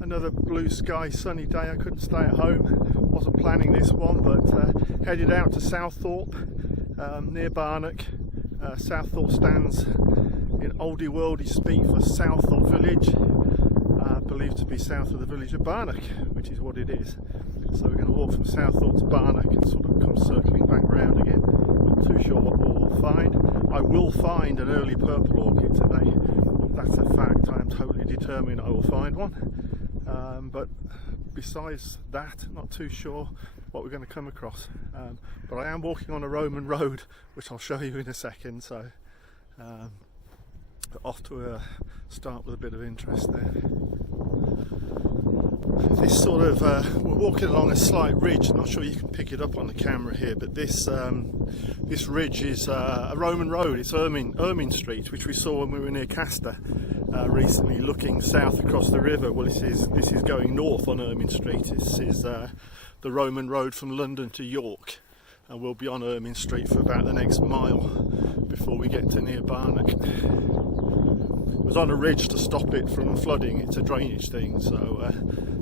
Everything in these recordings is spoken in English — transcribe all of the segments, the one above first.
Another blue sky sunny day. I couldn't stay at home, wasn't planning this one, but headed out to Southorpe, near Barnack. Southorpe stands in oldie worldy speak for Southorpe village, believed to be south of the village of Barnack, which is what it is. So we're going to walk from Southorpe to Barnack and sort of come circling back round again. Not too sure what we'll find. I will find an early purple orchid today. That's a fact. I am totally determined I will find one. But besides that, not too sure what we're going to come across. But I am walking on a Roman road, which I'll show you in a second. So off to a start with a bit of interest there. This sort of, we're walking along a slight ridge. I'm not sure you can pick it up on the camera here, but this ridge is a Roman road. It's Ermine Street, which we saw when we were near Castor recently, looking south across the river. Well, this is going north on Ermine Street. This is the Roman road from London to York, and we'll be on Ermine Street for about the next mile before we get to near Barnack. It was on a ridge to stop it from flooding. It's a drainage thing, so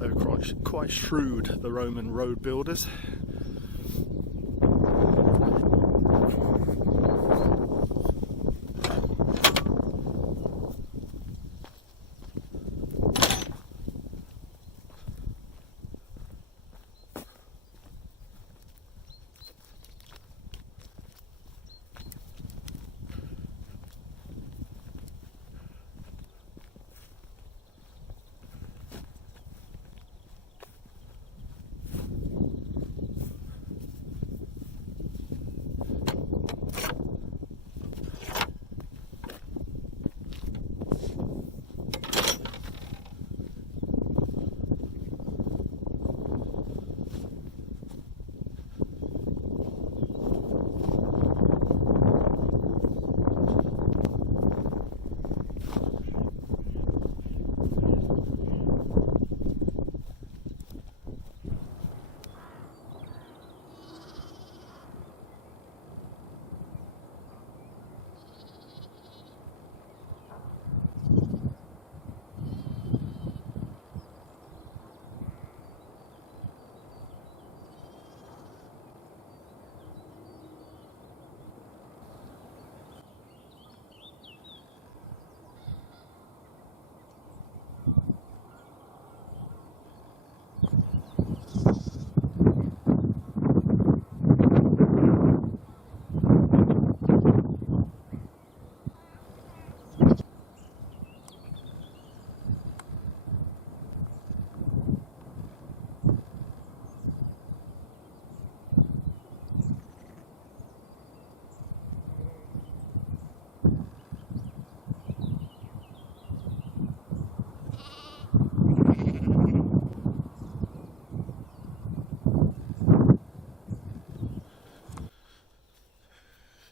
they were quite shrewd, the Roman road builders.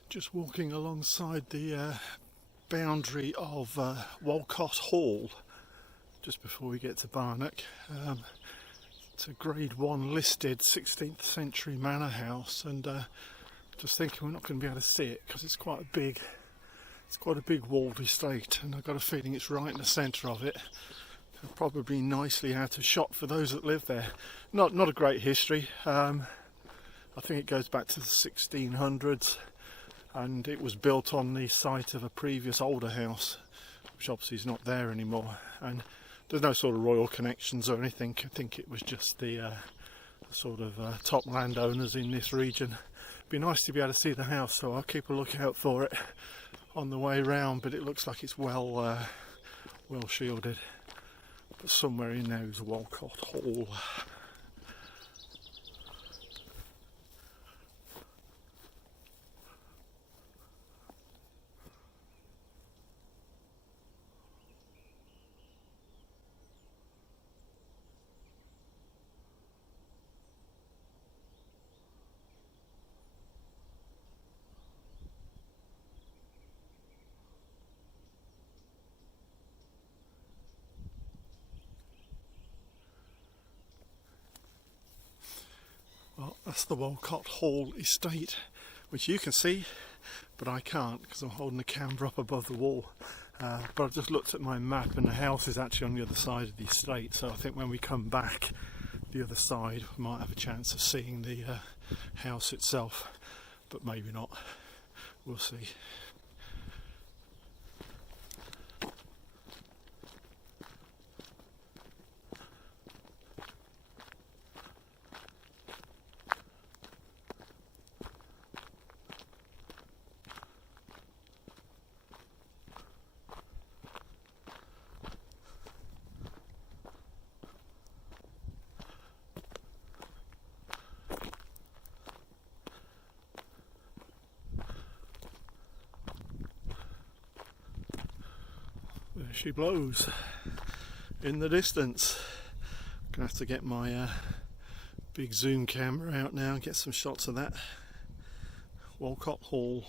Just walking alongside the boundary of Walcott Hall just before we get to Barnack. It's a Grade 1 listed 16th century manor house, and just thinking we're not going to be able to see it because it's quite a big walled estate, and I've got a feeling it's right in the centre of it. Probably nicely out of shot for those that live there. Not a great history. I think it goes back to the 1600s. And it was built on the site of a previous older house, which obviously is not there anymore. And there's no sort of royal connections or anything. I think it was just the sort of top landowners in this region. It'd be nice to be able to see the house, so I'll keep a lookout for it on the way round. But it looks like it's well shielded. But somewhere in there is Walcott Hall. Well, that's the Walcott Hall estate, which you can see, but I can't because I'm holding the camera up above the wall. but I've just looked at my map and the house is actually on the other side of the estate, so I think when we come back the other side we might have a chance of seeing the house itself, but maybe not. We'll see. There she blows in the distance. Gonna have to get my big zoom camera out now and get some shots of that. Walcott Hall.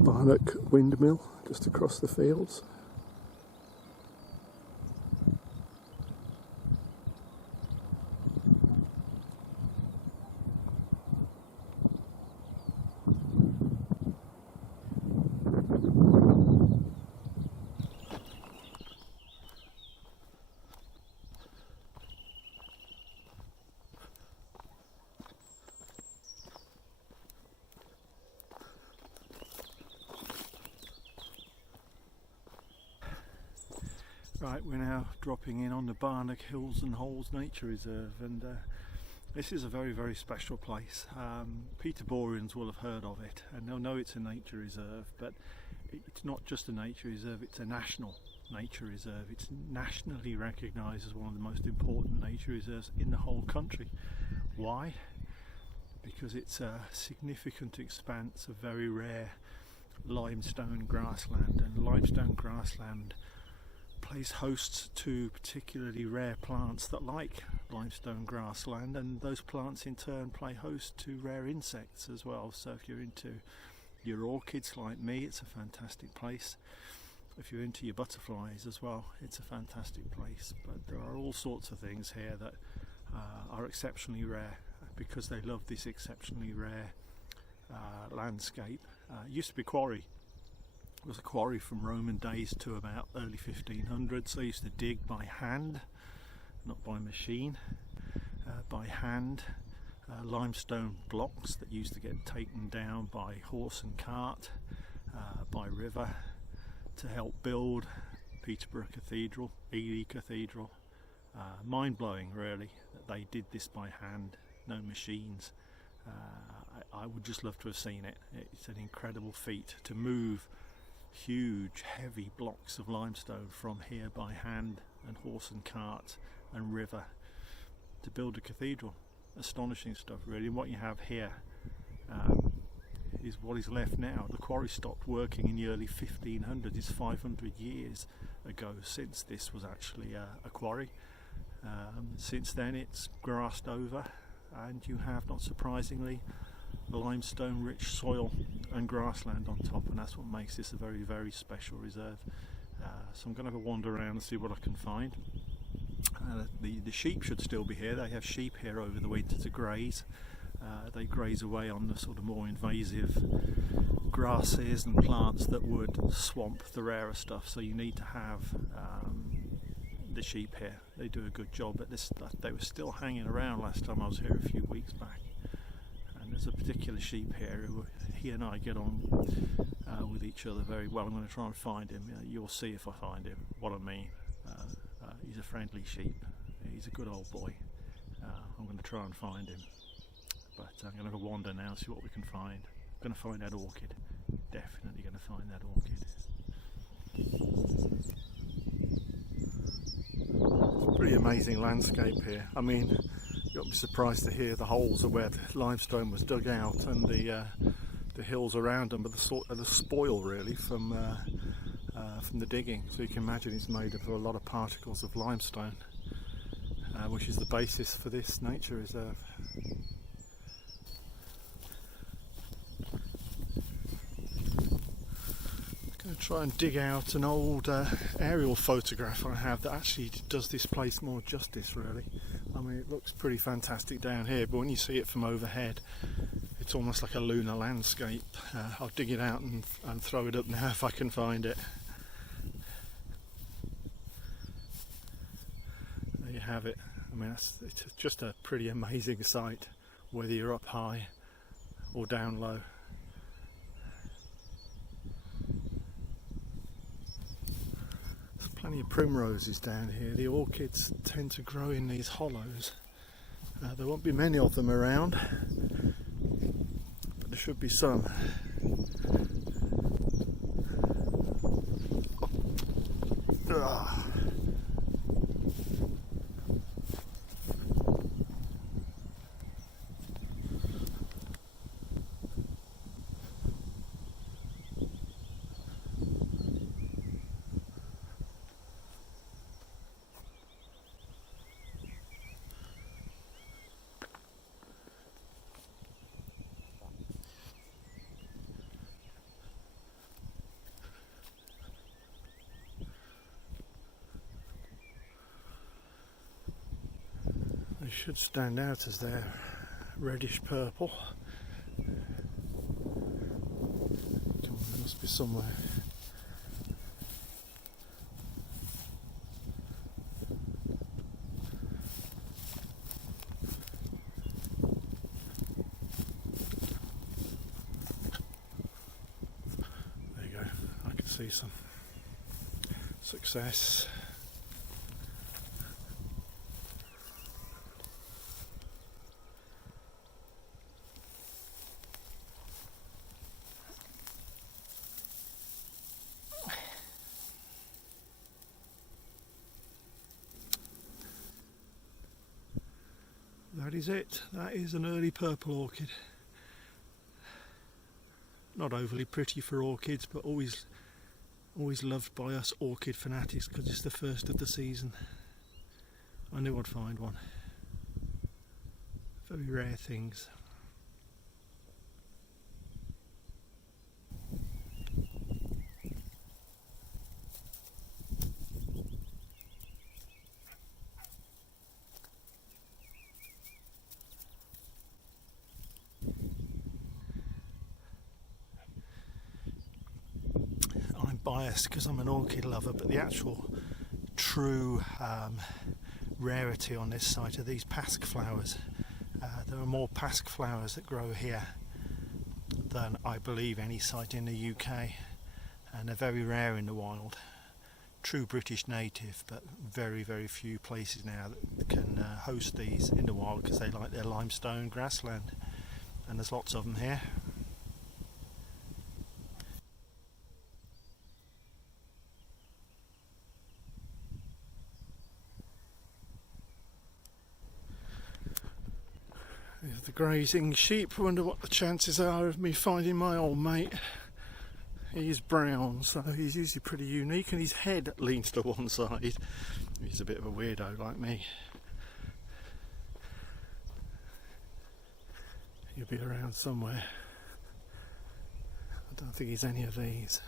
Barnack windmill just across the fields. Right, we're now dropping in on the Barnack Hills and Holes Nature Reserve, and this is a very, very special place. Peterborians will have heard of it and they'll know it's a nature reserve, but it's not just a nature reserve, it's a national nature reserve. It's nationally recognised as one of the most important nature reserves in the whole country. Why? Because it's a significant expanse of very rare limestone grassland, and limestone grassland plays host to particularly rare plants that like limestone grassland, and those plants in turn play host to rare insects as well. So if you're into your orchids like me, it's a fantastic place. If you're into your butterflies as well, it's a fantastic place. But there are all sorts of things here that are exceptionally rare because they love this exceptionally rare landscape. It used to be quarry. It was a quarry from Roman days to about early 1500s. They used to dig by hand, not by machine, by hand. Limestone blocks that used to get taken down by horse and cart, by river, to help build Peterborough Cathedral, Ely Cathedral. Mind-blowing really that they did this by hand, no machines. I would just love to have seen it. It's an incredible feat to move huge heavy blocks of limestone from here by hand and horse and cart and river to build a cathedral. Astonishing stuff really. And what you have here is what is left now. The quarry stopped working in the early 1500s. It's 500 years ago since this was actually a quarry. Since then it's grassed over, and you have, not surprisingly, limestone rich soil and grassland on top, and that's what makes this a very, very special reserve. So I'm going to have a wander around and see what I can find. The sheep should still be here. They have sheep here over the winter to graze. They graze away on the sort of more invasive grasses and plants that would swamp the rarer stuff, so you need to have the sheep here. They do a good job at this. They were still hanging around last time I was here a few weeks back, and there's a particular sheep here who he and I get on with each other very well. I'm going to try and find him. You'll see if I find him what I mean. He's a friendly sheep. He's a good old boy. I'm going to try and find him, but I'm going to have a wander now and see what we can find. I'm going to find that orchid. Definitely going to find that orchid. It's a pretty amazing landscape here. I mean, you'll be surprised to hear the holes are where the limestone was dug out, and the hills around them, but the sort of the spoil really from the digging. So you can imagine it's made of a lot of particles of limestone, which is the basis for this nature reserve. I'm going to try and dig out an old aerial photograph I have that actually does this place more justice really. I mean, it looks pretty fantastic down here, but when you see it from overhead, it's almost like a lunar landscape. I'll dig it out and throw it up now if I can find it. There you have it. I mean, it's just a pretty amazing sight, whether you're up high or down low. There's plenty of primroses down here. The orchids tend to grow in these hollows. There won't be many of them around, but there should be some. They should stand out as they're reddish purple. There must be somewhere. There you go, I can see some success. That is it. That is an early purple orchid. Not overly pretty for orchids, but always loved by us orchid fanatics because it's the first of the season. I knew I'd find one. Very rare things. Biased because I'm an orchid lover, but the actual true rarity on this site are these pasque flowers. There are more pasque flowers that grow here than I believe any site in the UK, and they're very rare in the wild. True British native, but very, very few places now that can host these in the wild because they like their limestone grassland, and there's lots of them here. The grazing sheep. I wonder what the chances are of me finding my old mate. He's brown, so he's usually pretty unique, and his head leans to one side. He's a bit of a weirdo like me. He'll be around somewhere. I don't think he's any of these.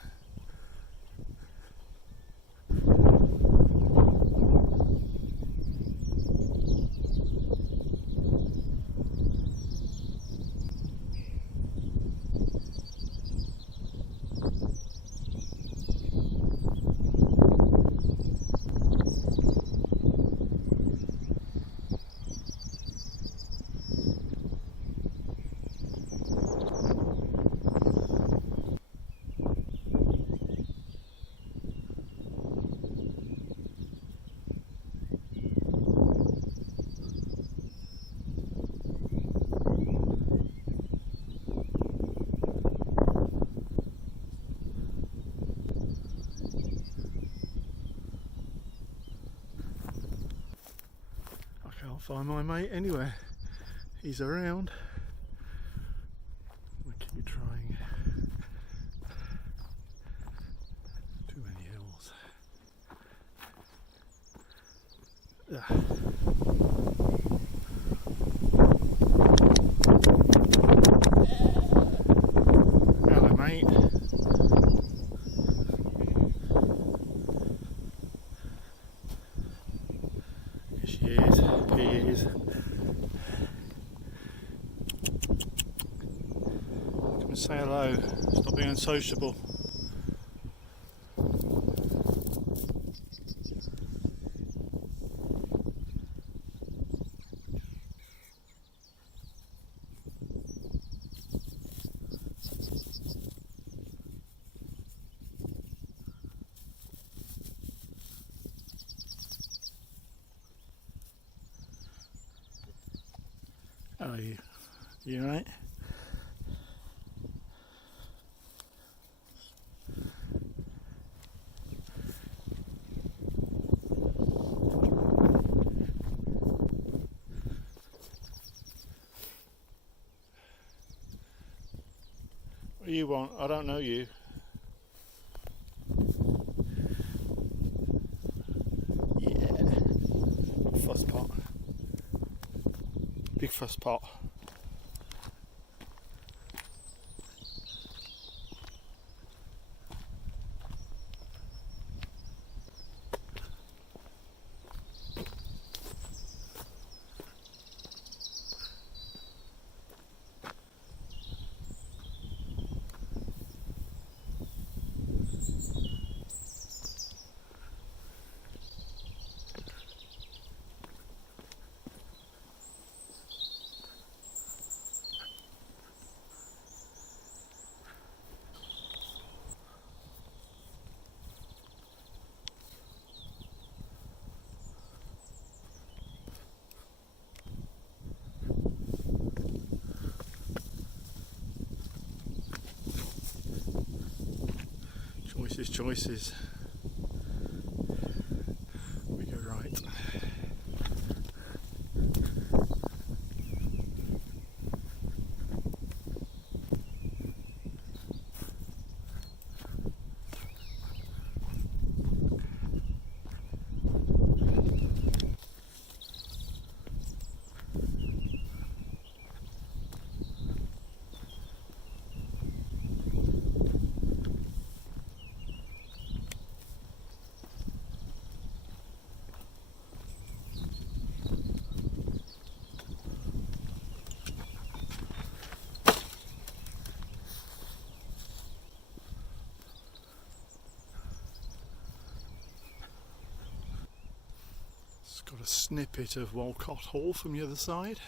Can't find my mate anywhere. He's around. We'll keep trying. Too many hills. Hello, mate. She is, he is. Come and say hello, stop being unsociable. How are you? You alright? What do you want? I don't know you. Yeah. Fuss pot. Big fuss pot. Choices. We go right. Got a snippet of Walcott Hall from the other side.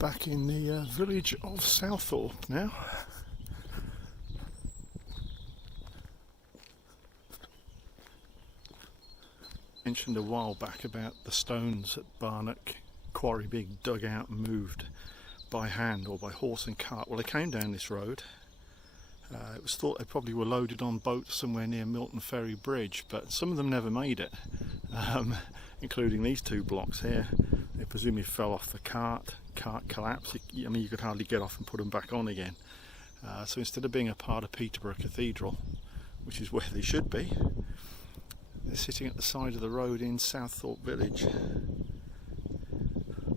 Back in the village of Southorpe now. Mentioned a while back about the stones at Barnack quarry being dug out and moved by hand or by horse and cart. Well, they came down this road. It was thought they probably were loaded on boats somewhere near Milton Ferry Bridge, but some of them never made it, including these two blocks here. They presumably fell off the cart collapsed. I mean, you could hardly get off and put them back on again. So instead of being a part of Peterborough Cathedral, which is where they should be, they're sitting at the side of the road in Southorpe village.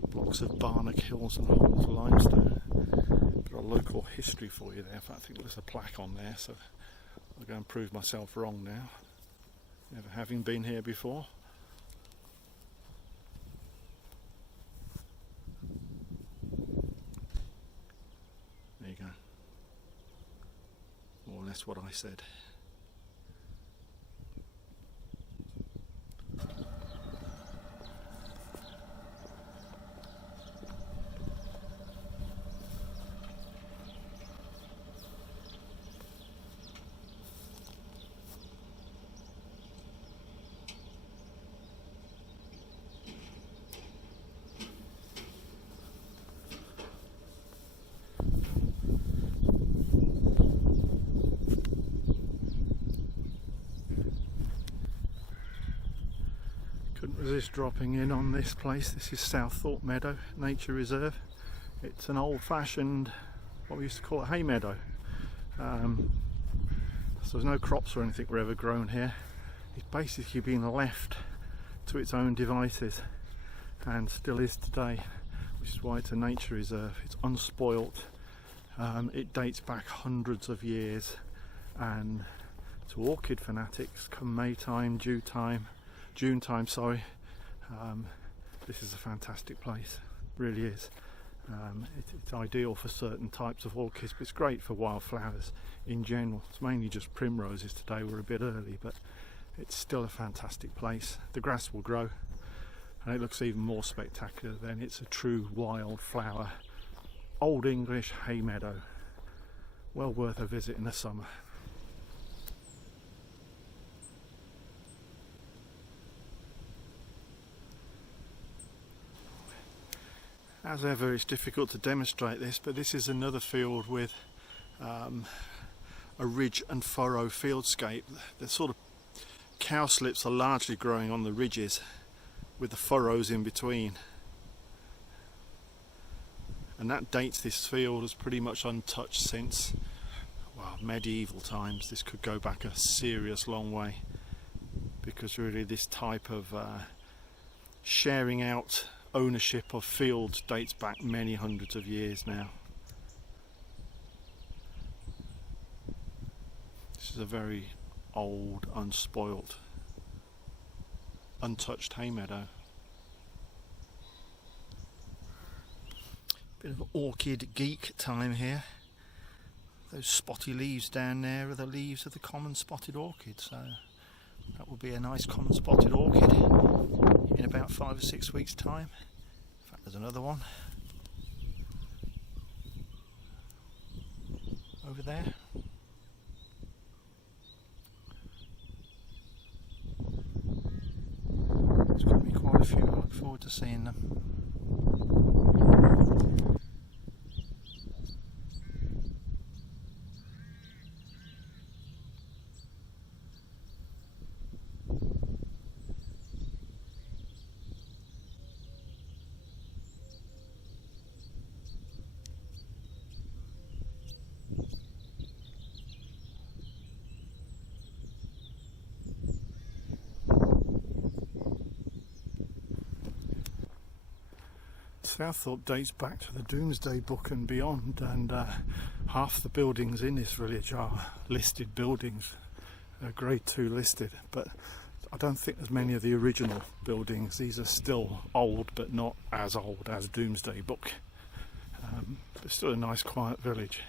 Blocks of Barnack hills and holes of limestone. Got a local history for you there. In fact, I think there's a plaque on there, so I'll go and prove myself wrong now, never having been here before. There you go. More or less what I said. Couldn't resist dropping in on this place. This is Southorpe Meadow Nature Reserve. It's an old-fashioned, what we used to call a hay meadow. So there's no crops or anything were ever grown here. It's basically been left to its own devices and still is today, which is why it's a nature reserve. It's unspoilt. It dates back hundreds of years, and to orchid fanatics, come May time, June time, this is a fantastic place, really is. It's ideal for certain types of orchids, but it's great for wildflowers in general. It's mainly just primroses today, we're a bit early, but it's still a fantastic place. The grass will grow and it looks even more spectacular then. It's a true wildflower, Old English hay meadow. Well worth a visit in the summer. As ever, it's difficult to demonstrate this, but this is another field with a ridge and furrow fieldscape. The sort of cowslips are largely growing on the ridges with the furrows in between. And that dates this field as pretty much untouched since, well, medieval times. This could go back a serious long way, because really this type of sharing out ownership of fields dates back many hundreds of years now. This is a very old, unspoilt, untouched hay meadow. Bit of orchid geek time here. Those spotty leaves down there are the leaves of the common spotted orchid, so that will be a nice common spotted orchid in about 5 or 6 weeks' time. In fact, there's another one over there. There's going to be quite a few. I look forward to seeing them. Southorpe dates back to the Domesday Book and beyond, and half the buildings in this village are listed buildings, grade 2 listed, but I don't think there's many of the original buildings. These are still old, but not as old as Domesday Book. But still a nice quiet village.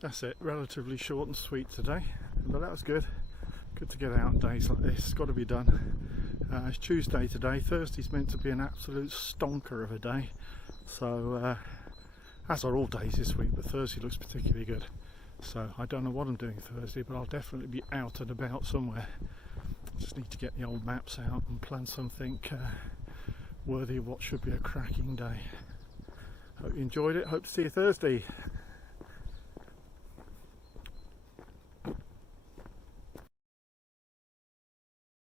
that's it, relatively short and sweet today, but that was good. Good to get out on days like this, it's got to be done. It's Tuesday today, Thursday's meant to be an absolute stonker of a day, so as are all days this week, but Thursday looks particularly good. So I don't know what I'm doing Thursday, but I'll definitely be out and about somewhere. Just need to get the old maps out and plan something worthy of what should be a cracking day. Hope you enjoyed it, hope to see you Thursday.